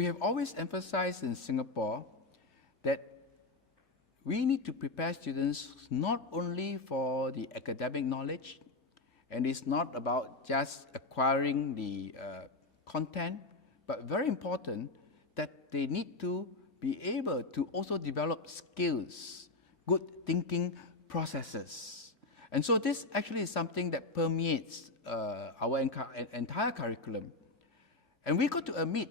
we have always emphasized in Singapore that we need to prepare students not only for the academic knowledge, and it's not about just acquiring the content, but very important that they need to be able to also develop skills, good thinking processes. And so this actually is something that permeates our entire curriculum. And we got to admit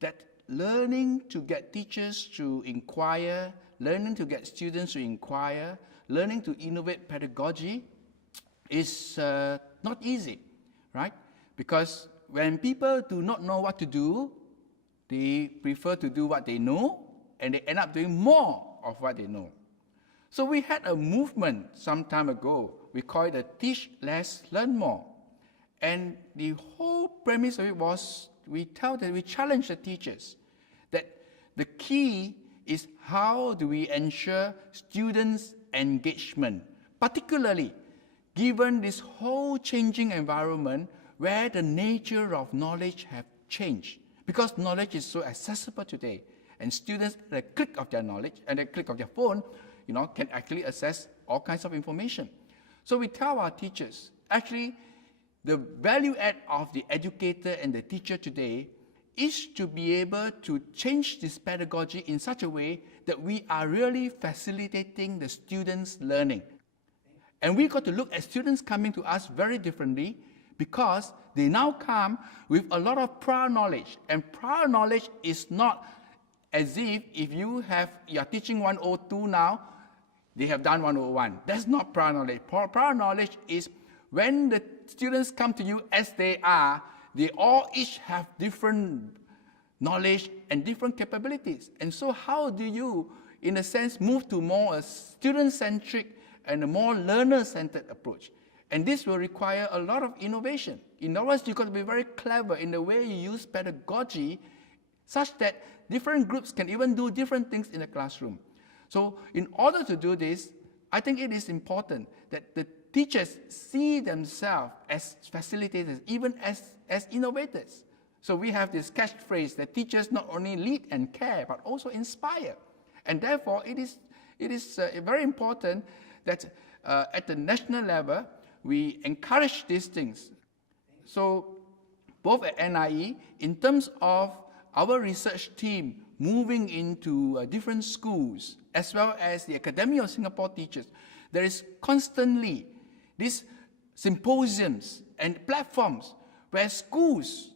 that learning to get teachers to inquire, learning to get students to inquire, learning to innovate pedagogy is not easy, right? Because when people do not know what to do, they prefer to do what they know, and they end up doing more of what they know. So we had a movement some time ago. We call it a teach less, learn more. And the whole premise of it was we challenge the teachers that the key is how do we ensure students' engagement, particularly given this whole changing environment where the nature of knowledge have changed. Because knowledge is so accessible today, and students at a click of their knowledge and a click of their phone, can actually access all kinds of information. So we tell our teachers, actually, the value add of the educator and the teacher today is to be able to change this pedagogy in such a way that we are really facilitating the students' learning. And we got to look at students coming to us very differently because they now come with a lot of prior knowledge. And prior knowledge is not as if you are teaching 102 now, they have done 101. That's not prior knowledge. Prior knowledge is when the students come to you as they are, they all each have different knowledge and different capabilities. And so how do you, in a sense, move to more a student-centric and a more learner-centered approach? And this will require a lot of innovation. In other words, you've got to be very clever in the way you use pedagogy such that different groups can even do different things in the classroom. So in order to do this, I think it is important that the teachers see themselves as facilitators, even as innovators. So we have this catchphrase that teachers not only lead and care, but also inspire. And therefore, it is very important that at the national level, we encourage these things. So both at NIE, in terms of our research team moving into different schools, as well as the Academy of Singapore teachers, there is constantly these symposiums and platforms where schools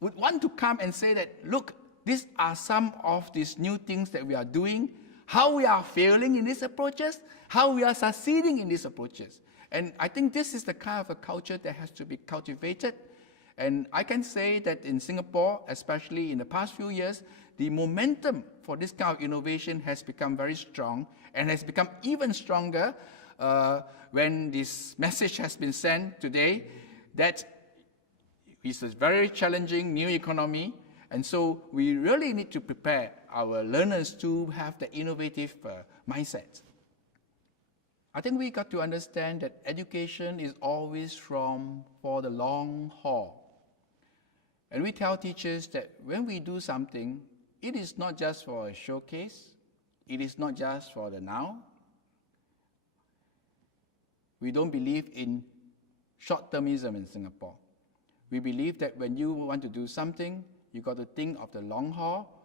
would want to come and say that, look, these are some of these new things that we are doing, how we are failing in these approaches, how we are succeeding in these approaches. And I think this is the kind of a culture that has to be cultivated. And I can say that in Singapore, especially in the past few years, the momentum for this kind of innovation has become very strong and has become even stronger when this message has been sent today that it's a very challenging new economy. And so we really need to prepare our learners to have the innovative mindset. I think we got to understand that education is always for the long haul. And we tell teachers that when we do something, it is not just for a showcase, it is not just for the now. We don't believe in short-termism in Singapore. We believe that when you want to do something, you got to think of the long haul.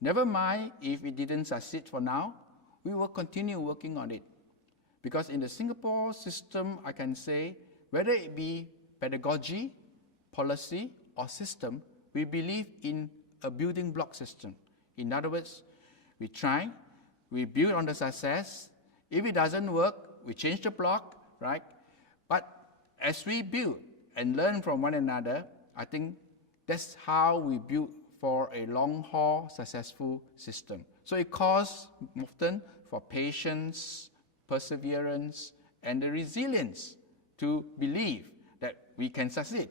Never mind if it didn't succeed for now, we will continue working on it. Because in the Singapore system, I can say, whether it be pedagogy, policy, or system, we believe in a building block system. In other words, we try, we build on the success. If it doesn't work, we change the block, right? But as we build and learn from one another, I think that's how we build for a long-haul successful system. So it calls often for patience, perseverance, and the resilience to believe that we can succeed.